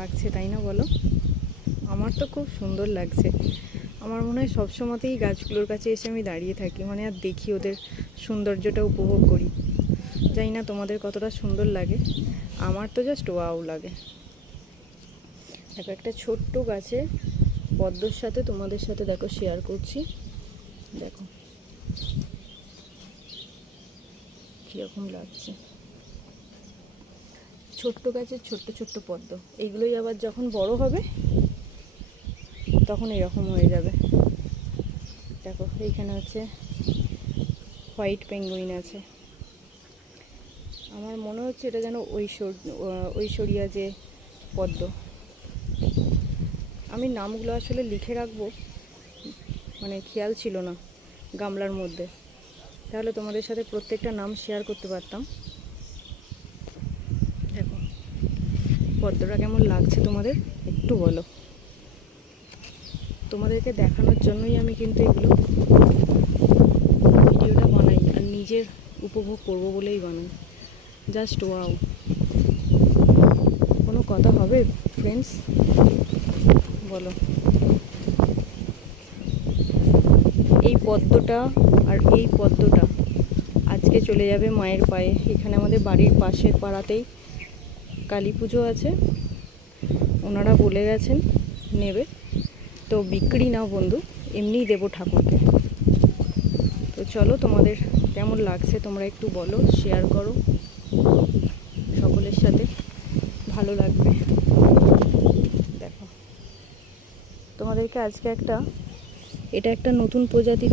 লাগছে, তাই না বলো? আমার তো খুব সুন্দর লাগছে। আমার মনে হয় সবসময়তেই গাছগুলোর কাছে এসে আমি দাঁড়িয়ে থাকি, মানে আর দেখি ওদের সৌন্দর্যটা উপভোগ করি। জানি না তোমাদের কতটা সুন্দর লাগে, আমার তো জাস্ট ওয়াও লাগে। দেখো একটা ছোট্ট গাছে পদ্মর সাথে তোমাদের সাথে দেখো শেয়ার করছি। দেখো কীরকম লাগছে, ছোট্ট গাছের ছোট্ট ছোট্ট পদ্ম। এইগুলোই আবার যখন বড় হবে তখন এরকম হয়ে যাবে। দেখো এইখানে হচ্ছে হোয়াইট পেঙ্গুইন আছে। আমার মনে হচ্ছে এটা যেন ঐশ্বরিয়া যে পদ্ম। আমি নামগুলো আসলে লিখে রাখবো, মানে খেয়াল ছিল না গামলার মধ্যে, তাহলে তোমাদের সাথে প্রত্যেকটা নাম শেয়ার করতে পারতাম। দেখো পদ্মটা কেমন লাগছে তোমাদের একটু বলো। তোমাদেরকে দেখানোর জন্যই আমি কিন্তু এগুলো ভিডিওটা বানাই, আর নিজের উপভোগ করব বলেই বানাই। Just wow. কোনো কথা হবে ফ্রেন্ডস, বলো? এই পদ্মটা আর এই পদ্মটা আজকে চলে যাবে মায়ের পায়ে। এখানে আমাদের বাড়ির পাশের পাড়াতেই কালী পুজো আছে, ওনারা বলে গেছেন নেবে, তো বিক্রি না বন্ধু, এমনিই দেবো ঠাকুরকে। তো চলো, তোমাদের কেমন লাগছে তোমরা একটু বলো, শেয়ার করো সকলের সাথে, ভালো লাগবে। দেখো তোমাদেরকে আজকে এটা একটা নতুন প্রজাতির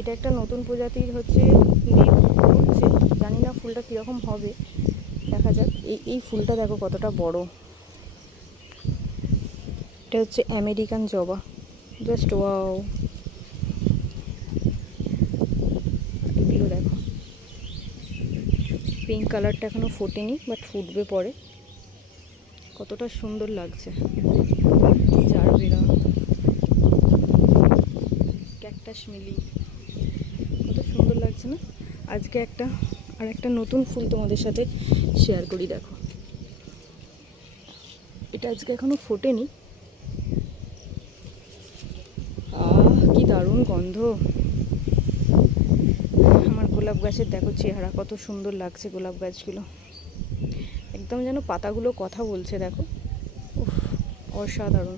এটা একটা নতুন প্রজাতির হচ্ছে ফুটছে, জানি না ফুলটা কীরকম হবে, দেখা যাক। এই ফুলটা দেখো কতটা বড়। এটা হচ্ছে আমেরিকান জবা, জাস্ট ওয়াও। এগুলো দেখো, পিঙ্ক কালারটা এখনো ফোটেনি, বাট ফুটবে পরে। কতটা সুন্দর লাগছে। জারবেরা, ক্যাকটাস মিলি, কত সুন্দর লাগছে না? আজকে আর একটা নতুন ফুল তোমাদের সাথে শেয়ার করি। দেখো এটা আজকে এখনো ফোটেনি, কি দারুণ গন্ধ। আমার গোলাপ গাছের দেখো চেহারা, কত সুন্দর লাগছে গোলাপ গাছগুলো, একদম যেন পাতাগুলো কথা বলছে। দেখো উফ, অসাধারণ।